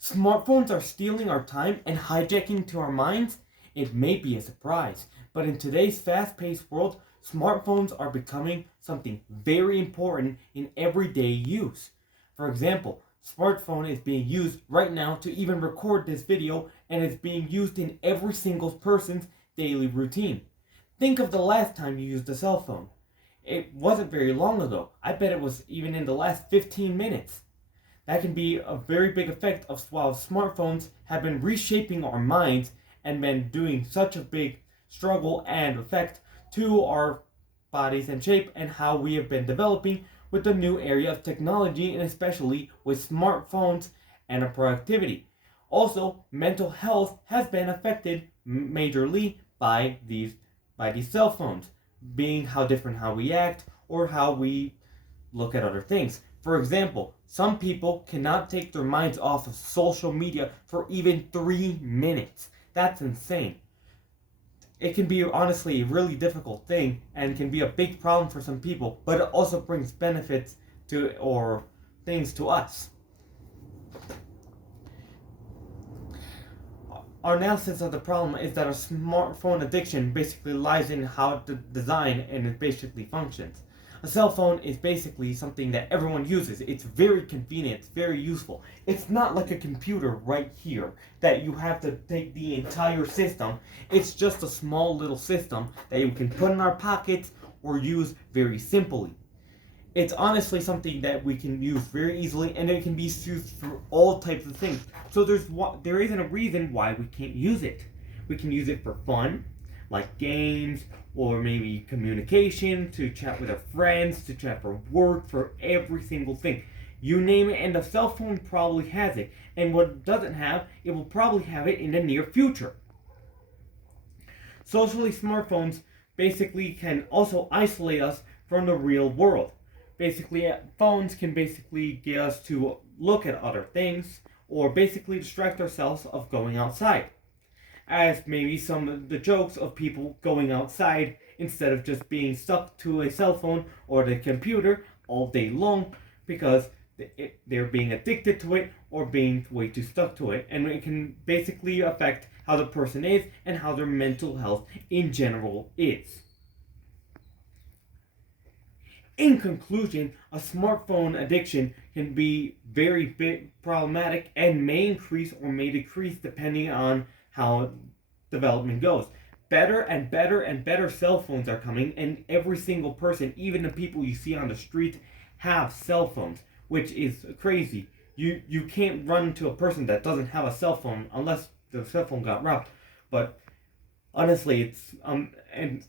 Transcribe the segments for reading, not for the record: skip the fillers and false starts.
Smartphones are stealing our time and hijacking to our minds? It may be a surprise, but in today's fast paced world, smartphones are becoming something very important in everyday use. For example, smartphone is being used right now to even record this video and it's being used in every single person's daily routine. Think of the last time you used a cell phone. It wasn't very long ago. I bet it was even in the last 15 minutes. That can be a very big effect of while smartphones have been reshaping our minds and been doing such a big struggle and effect to our bodies and shape and how we have been developing with the new area of technology and especially with smartphones and our productivity. Also, mental health has been affected majorly by these cell phones, being how different how we act or how we look at other things. For example, some people cannot take their minds off of social media for even 3 minutes. That's insane. It can be honestly a really difficult thing and can be a big problem for some people, but it also brings benefits to or things to us. Our analysis of the problem is that our smartphone addiction basically lies in how the design and it basically functions. A cell phone is basically something that everyone uses. It's very convenient, it's very useful. It's not like a computer right here that you have to take the entire system. It's just a small little system that you can put in our pockets or use very simply. It's honestly something that we can use very easily and it can be used for all types of things. So there isn't a reason why we can't use it. We can use it for fun, like games, or maybe communication, to chat with our friends, to chat for work, for every single thing. You name it, and the cell phone probably has it. And what it doesn't have, it will probably have it in the near future. Socially, smartphones basically can also isolate us from the real world. Basically, phones can basically get us to look at other things or basically distract ourselves of going outside. As maybe some of the jokes of people going outside instead of just being stuck to a cell phone or the computer all day long because they're being addicted to it or being way too stuck to it. And it can basically affect how the person is and how their mental health in general is. In conclusion, a smartphone addiction can be very big, problematic and may increase or may decrease depending on how development goes. Better and better and better cell phones are coming, and every single person, even the people you see on the street, have cell phones, which is crazy. You can't run into a person that doesn't have a cell phone unless the cell phone got robbed. But honestly, it's an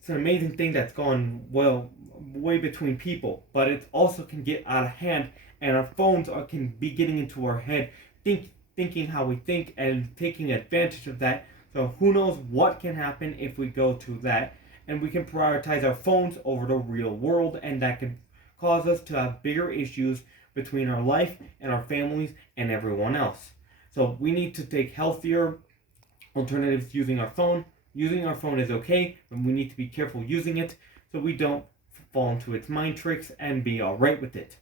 amazing thing that's gone well way between people, but it also can get out of hand, and our phones can be getting into our head, thinking how we think and taking advantage of that. So who knows what can happen if we go to that, and we can prioritize our phones over the real world, and that can cause us to have bigger issues between our life and our families and everyone else. So we need to take healthier alternatives using our phone. Using our phone is okay, but we need to be careful using it so we don't fall into its mind tricks and be alright with it.